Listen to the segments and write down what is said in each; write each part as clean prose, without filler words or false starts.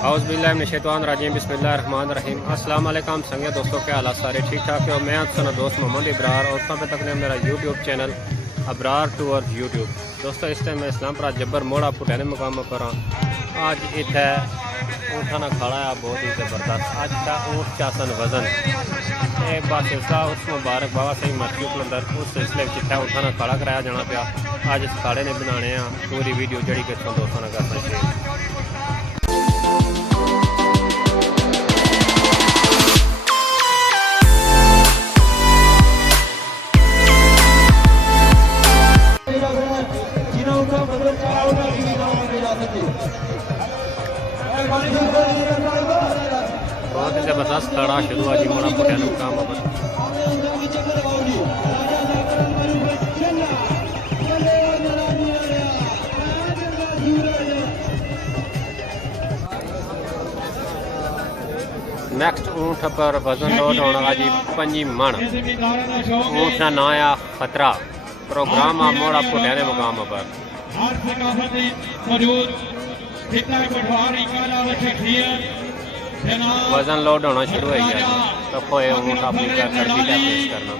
औज़ुबिल्लाहिमिनश्शैतानिर्रजीम बिस्मिल्लाहिर्रहमानिर्रहीम। अस्सलाम वालेकुम संगे दोस्तों, क्या हालात सारे ठीक ठाक है। मैं आपका दोस्त मोहम्मद इब्रार और पे तक ने मेरा YouTube channel Abrar tour YouTube. दोस्तों इस टाइम मैं इस्लामपुर जब्बर मोड़ा पुटैने मुकाम पर आज इतने ऊँटा खड़ा है बहुत ही ज़बरदस्त। आज का ऊँट चासन वजन एक बार सिलसिला उस मुबारक बाबा सही मस्जिद अंदर उस सिलसिले जितना ऊँटा खड़ा कराया जाना पाया। आज इस खाड़े ने बनाने पूरी वीडियो जड़ी कि दोस्तों ने करना चाहिए। बहुत ही ज़बरदस्त खड़ा शुरू आज मोड़ा पुटैन मुकाम पर। नेक्स्ट ऊँट पर वजन लोड होना जी 5 मन। ऊँट का नाम है खतरा। प्रोग्राम आ मोड़ा पुटैने मुकाम पर। वजन लोड होना शुरू हो गया। तो कोई ऊँट अपनी करती क्या पेश करना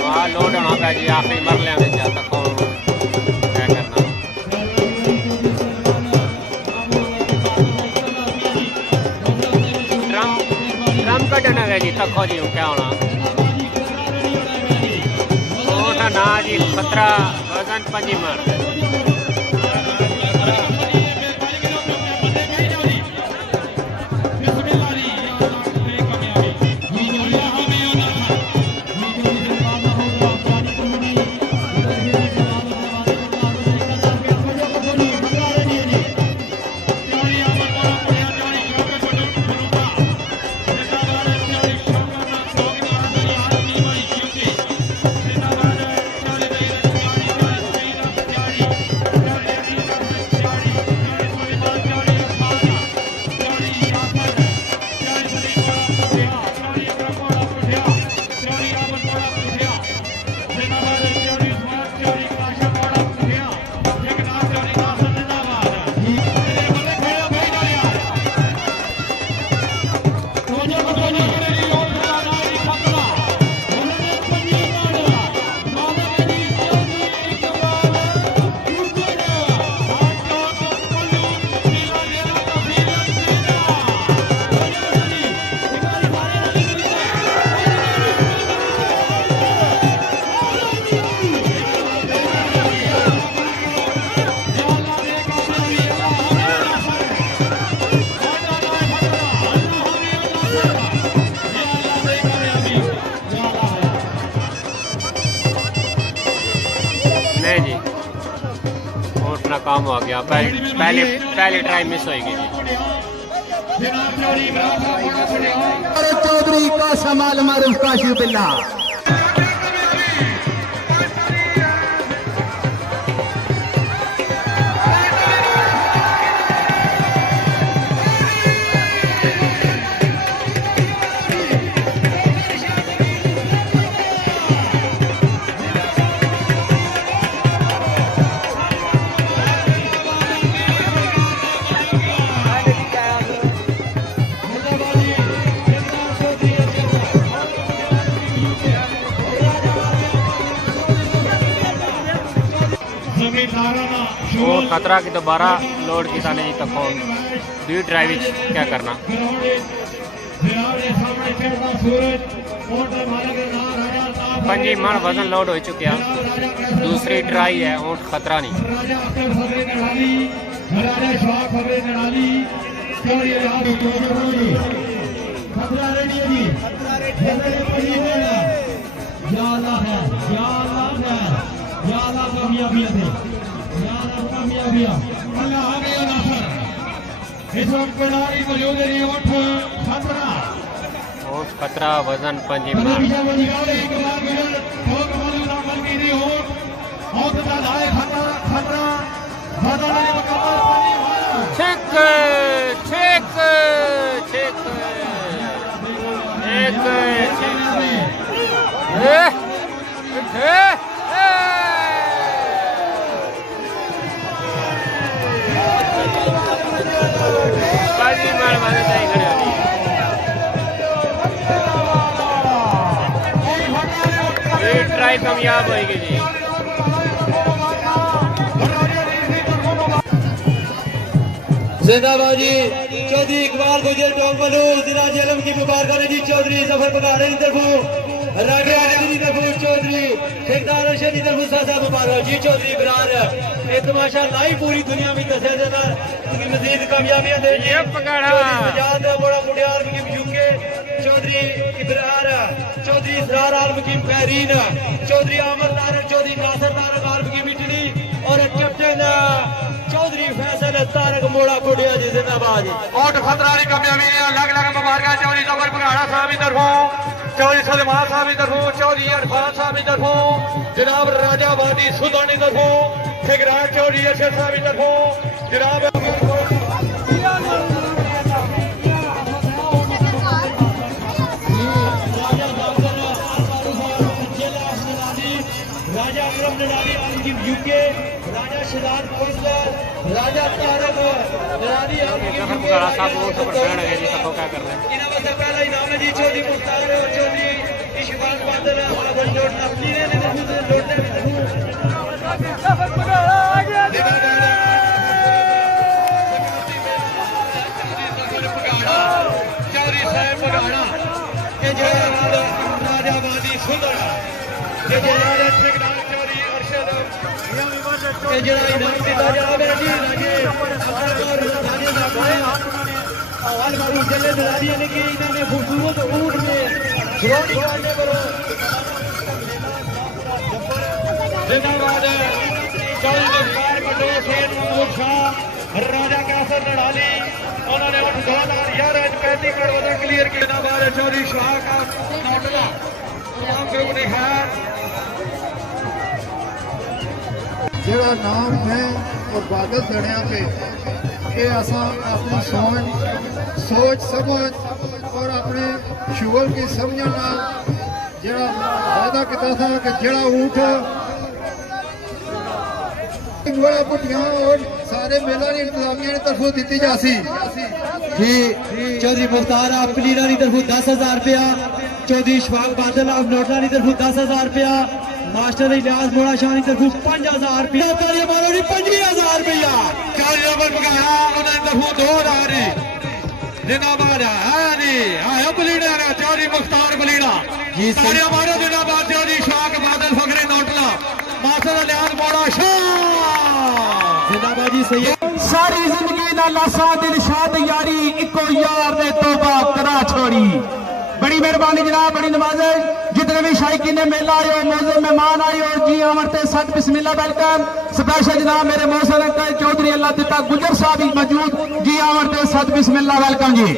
वहाँ लोड होना पा जी आखिरी मरले में जाता कौन क्या करना। ड्रम कटना है जी तक जी क्या होना ऊँट ना जी खतरा वजन 5 मन। काम हो गया। पहली ट्राई मिस होगी जी। चौधरी का समाल मारूफ काशी बिल्ला वो खतरा की दोबारा लोड की नहीं तो फोन दी ड्राइव क्या करना। 5 मन वजन लोड हो चुका। दूसरी ट्राई है ऊँट खतरा नहीं। ऊँट खतरा वजन 5 मन। छेक छेक छेक एक ट्राई कामयाब होगी जी। जिंदाबाद जी। चौधरी इकबाल गुजर टोंग बलू जिला जेलम की मुबारक जी। चौधरी जफर पगारे की तरफ राबिया की तरफ चौधरी ठेकेदार अरशद की तरफ सादा मुबारक जी। चौधरी इब्रार ये तमाशा लाइव पूरी दुनिया में दसिया जाता कि मजीद कामयाबियां दे ये पकड़ा आजाद बड़ा मुंडियार मुकीम यूके चौधरी इब्रार चौधरी इसरार आल मुकीम बहरीन चौधरी आमर तारक चौधरी नासर तारक आल मुकीम इटली और कैप्टन चौधरी फैसल तारक मोड़ा कुड़िया जी। जिंदाबाद और खतरानी कामयाबी ने अलग अलग मुबारक चौधरी जफर पगाड़ा साहब की तरफों चौधरी सलमान साहब की तरफों चौधरी अरफान साहब की तरफों जनाब राजा वादी सुल्तान की तरफों ठेकेदार चौधरी अरशद साहब की तरफों जनाब राजा अकरम नडाली आलमगीर यूके राजा शिदात कोसलर राजा तारक नडाली आलमगीर यूके इन्हों से पहला इनाम है जी चौधरी मुख्तार और चौधरी इशफाक बादल अपन जोड़ना प्लीज ने जोड़ने चौधरी साहब पगाड़ा के जो राजा वादी सुल्तान के जो ठेकेदार चौधरी अरशद के जो इनाम दिता जा रहा है जी आवाज मारू चले नडाली ने की इन्होंने खूबसूरत ऊंट में ग्रोथ करने पर जिंदाबाद चौधरी जगपाल पटेल सैयद महमूद शाह राजा कासर नडाली उन्होंने 2011 35 करोड़ का क्लियर किया। जिंदाबाद चौधरी शाह का नोटला तमाम ग्रुप ने है ਜਿਹੜਾ ਨਾਮ ਹੈ और बादल दड़िया पे ये असा अपनी सोच समझ और अपने शुगर की समझ नाल जड़ा वादा किया था कि जड़ा ऊँट बड़ा पुटिया और सारे मेला की इंतजामिया की तरफों दी जासी जी। चौधरी मुख्तार आप क्लीनर की तरफ 10,000 रुपया चौधरी इशफाक बादल आप नोटला की तरफ 10,000 रुपया मास्टर इलियास मोड़ा शाह की तरफ 5,000 रुपया 25,000 रुपया चौधरी जफर पगाड़ा उन्होंने तरफों 2,000 जिंदाबाद है बलीडा चौधरी मुख्तार बलीडा जी सारे हमारे जिंदाबाद चौधरी शाह बादल फकरे नोटला मास्टर इलियास मोड़ा शाह जिंदाबाद जी। सही सारी जिंदगी दा लासा दिल शाद यारी इको यार ने तौबा करा छोड़ी। बड़ी मेहरबानी जनाब, बड़ी नवाज़। जितने भी शायकीन ने मेला आए और मौजूद मेहमान आए और जी आमरते सत बिस्मिल्लाह वेलकम स्पेशल जनाब मेरे मोहसिन अंकल चौधरी अल्लाह दिता गुजर साहब भी मौजूद जी आमरते सत बिस्मिल्लाह वेलकम जी।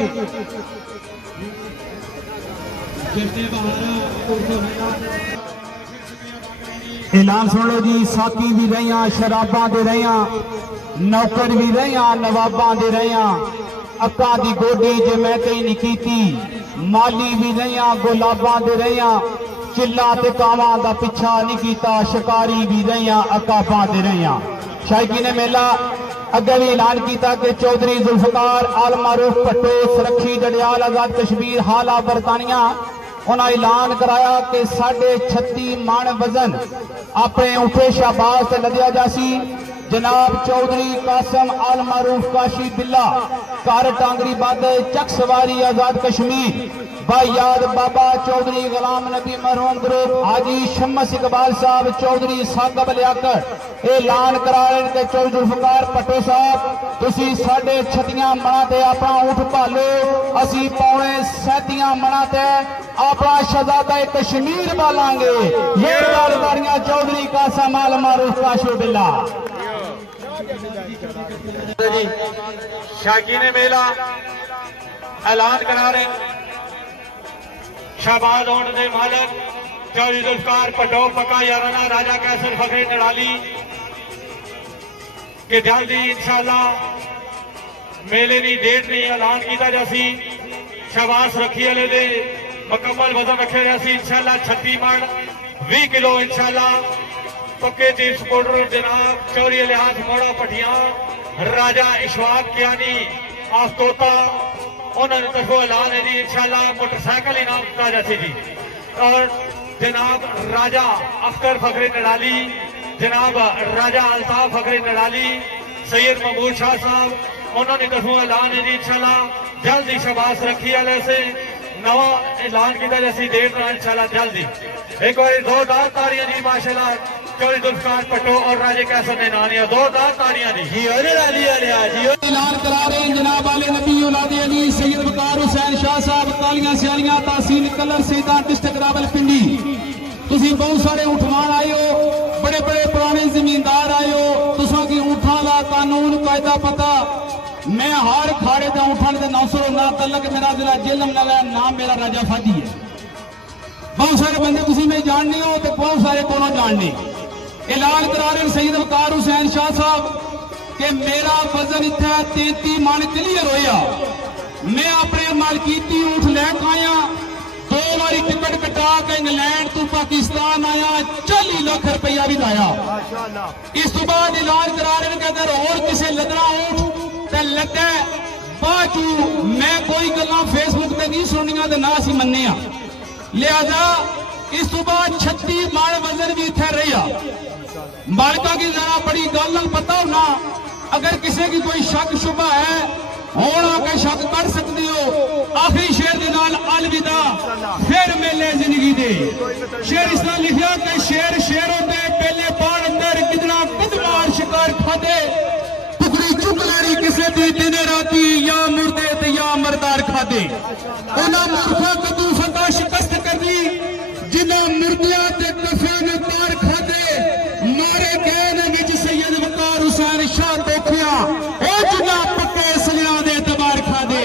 ऐलान सुन लो जी, साथी भी रहियां शराबां दे रहियां नौकर भी रहियां नवाबां दे रहियां अक्का दी गोडी जे मैं कहीं नहीं कीती माली भी रहियां गुलाबां दे रहियां चिल्ला ते कावां दा पिछा नहीं कीता शिकारी भी रहियां अकाबां दे रहियां। शायकीन ने मेला अगे भी ऐलान किया कि चौधरी जुल्फकार आल मारूफ भट्टो सुरक्षी जड़ियाल आजाद कश्मीर हाला बरतानिया उन्हें ऐलान कराया कि 36.5 मण वजन अपने उठे शाहबाज से लदिया जासी। जनाब चौधरी कासम आल मारूफ काशी बिल्ला कार टांगरी बादे चक सवारी आजाद कश्मीर याद बाबा चौधरी गुलाम नबी मरहूम ग्रुप हाजी शम्स इकबाल साहब चौधरी साकब लियाकत ऐलान करा रहे कि चौधरी जुल्फकार भट्टो साहब तुसी 36 मणा ते अपना ऊँट भालो असी 37 मणा ते अपना शहजादा कश्मीर पालांगे। ये दारदारियां चौधरी कासम आल मारूफ काशी बिल्ला। शाकीन मेला ऐलान करा रहे शाहबाज होने के मालक चौधरी जुल्फकार भट्टो पक्का याराना राजा कैसर फखरे नड़ाली के जल्दी इंशाअल्लाह मेले की डेट नहीं ऐलान किया जासी। शाहबाज रखी वाले दे मुकम्मल वजन रखे रहा सी इंशाल्लाह 36 मन 20 किलो इंशाल्लाह पक्के चीफ सपोर्टर जनाब चौरी लिहाज मोड़ा पठिया राजा इशवाक कियानी आस्तोता उन्होंने तरफों ऐलान है जी इंशाल्लाह मोटरसाइकिल इनाम दिता जाए जी। और जनाब राजा अख्तर फखरे नडाली जनाब राजा अल्ताफ फखरे नडाली सैयद महमूद शाह साहब उन्होंने तरफों ऐलान है जी इंशाल्लाह जल्द ही शबाश रखी वाले से नवा ऐलान किया जैसी देर ना इंशाल्लाह जल्दी एक बार जोरदार तालियां जी माशाल्लाह चौधरी जुल्फकार पट्टो और राजे कैसर ने नानिया जोरदार तालियां दी जी होने वाली है जी ऐलान करा रहे हैं जनाब आले नबी औलादे अली सैयद वकार हुसैन शाह साहब तालियां सियालियां तहसील कलर सैयदा डिस्ट्रिक्ट रावलपिंडी तुसी बहुत सारे उठवान आए हो बड़े बड़े पुराने जमींदार आए हो तुसा की ऊँठा दा कानून कायदा पता मैं हर खाड़े का उठन के नौसर ना तलक मेरा जिला जेलम लगा नाम मेरा राजा फादी है। बहुत सारे बंदे तुसी में जानने हो तो बहुत सारे कोनो जानने ऐलान करा रहे सैयद वकार हुसैन शाह साहब कि मेरा वजन इतना 33 मन क्लियर होया मैं अपने मालकीती ऊँट लैक आया 2 बारी टिकट कटा के इंग्लैंड तो पाकिस्तान आया 40 लाख रुपया भी लाया। इस तो बाद ऐलान करा रहे कि अगर और किसी लगना ऊँट तो लगे बाजू मैं कोई गल्लां फेसबुक पे नहीं सुनिया तो ना सी मन्ने लिहाजा इस तो बाद 36 मन वजन भी इतने रहा मालिका की जरा बड़ी गल पता होना अगर किसी की कोई शक शुबा है होना आके शक कर सकती हो। आखिरी शेर के नाल अलविदा फिर मेले जिंदगी दे शेर इस तरह लिखा कि शेर शेर होते पहले बाण अंदर कितना कुदमार शिकार खाते टुकड़ी चुक लेनी किसी भी दिन राती या मुर्दे ते या मरदार खाते उन्हें मूर्खों कदू फता शिकस्त करनी जिन्हें मुर्दिया ते कफे ने तार खाते मारे गए ने विच सैयद वकार हुसैन शाह तोखिया ओ जिन्हें पक्के सलिया दे तबार खाते